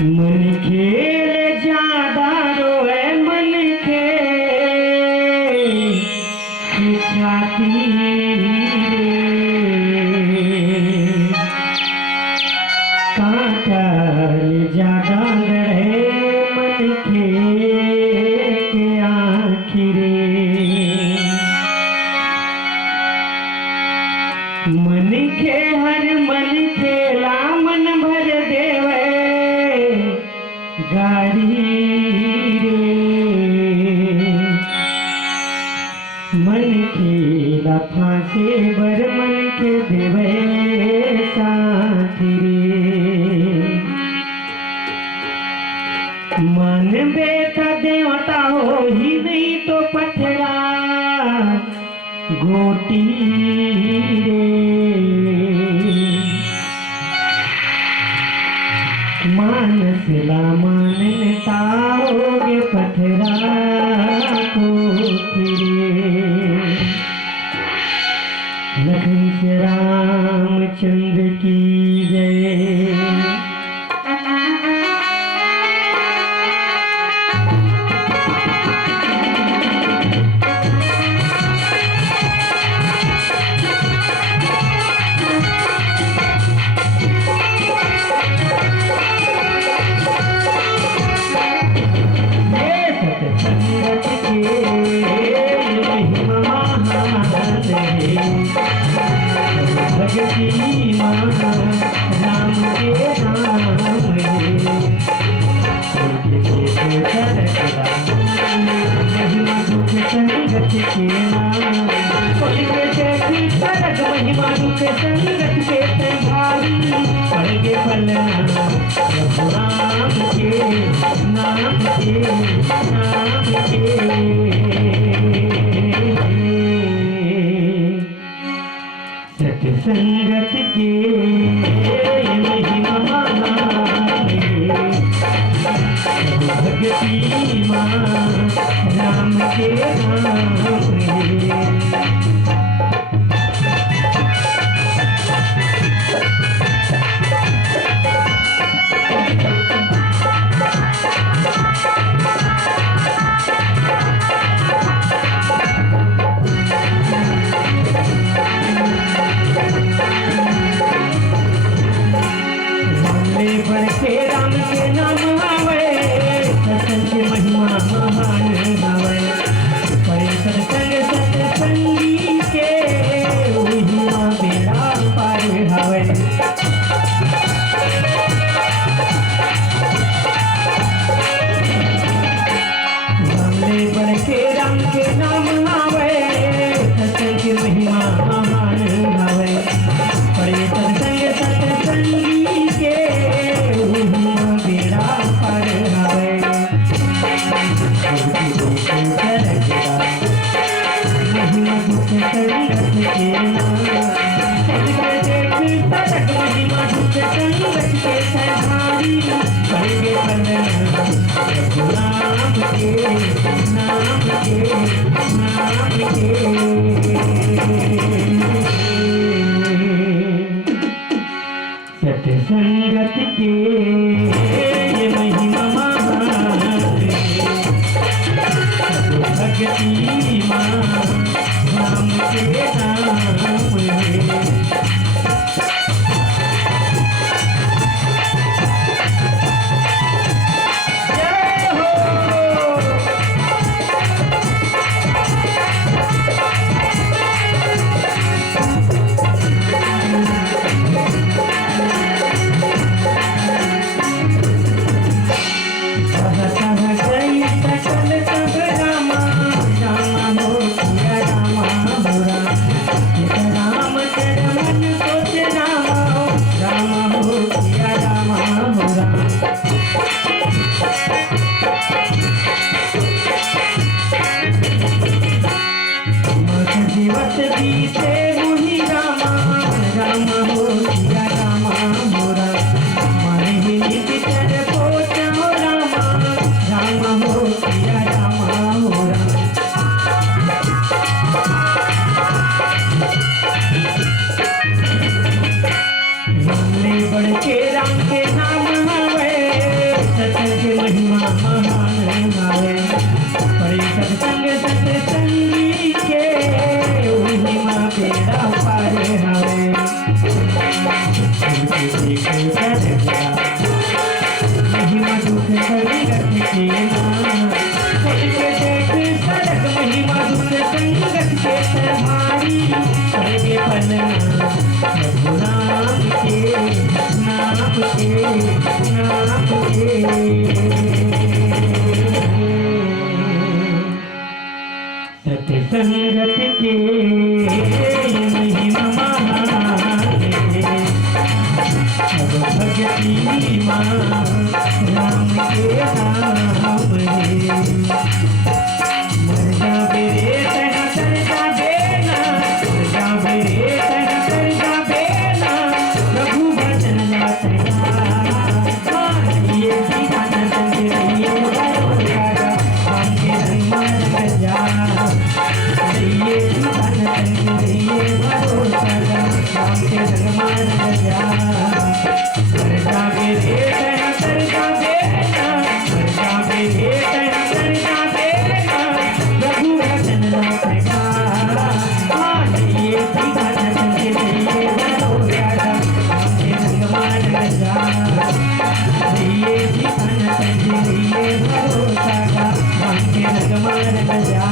मन खेल ज्यादा रोए मन खेल की छाती काटल ज्यादा गढ़े मन खेल के आखिरे मन के हर मन खेला मन भर देवे गाड़ी रे मन खेला फांसे बर मन के देवे साथी रे मन बेटा देवता हो ही नहीं तो पथरा गोटी रे मानस ला मानता होगे पथरा को फिरे लखन से रामचंद्र की जय। भगती माँ राम के नाम महिमा दुख संगत के नाम महिमा दुख संगत के भारी पड़गे पलना राम के नाम के नाम के सत्संगत के महिमा भगती माँ राम के नाम बढ़ते राम के नाम आवे सत्संग की महिमा महान आवे परे सत्संग सत्संगी के महिमा बेड़ा पार हवे हमने बढ़ते राम के नाम आवे सत्संग की महिमा महान आवे परे सत्संग सत्संगी के बेड़ा पार हवे महिमा दुख संगत के महिमा दुख संगत के सहारी करेंगे नाम के नाम के नाम के सत्संगत के महिमा भगती माँ राम के नाम जय हो। हवे परे सत्संग सत्संगी के ओही माँ बेड़ा पार हवे महिमा दुख संगत के देख सड़क महिमा दुख संगत के तुम्हारी करके पलना प्रभु नाम के नाम के नाम के सत्संगत के महिमा महान अब भगती माँ राम के नाम रे मर जाबे रे तन तर जाबे ना मर जाबे रे तन तर जाबे ना प्रभु वचन लातेगा ये दीवाना संग ये राजा हम के धर्म जा ये दीवाना संग ये राजा हम के धर्म जा मर जाबे रे तन तर जाबे ना मर जाबे रे तन तर जाबे ना प्रभु वचन लातेगा ये दीवाना संग ये राजा हम के धर्म जा ये दीवाना संग ये राजा हम के धर्म जा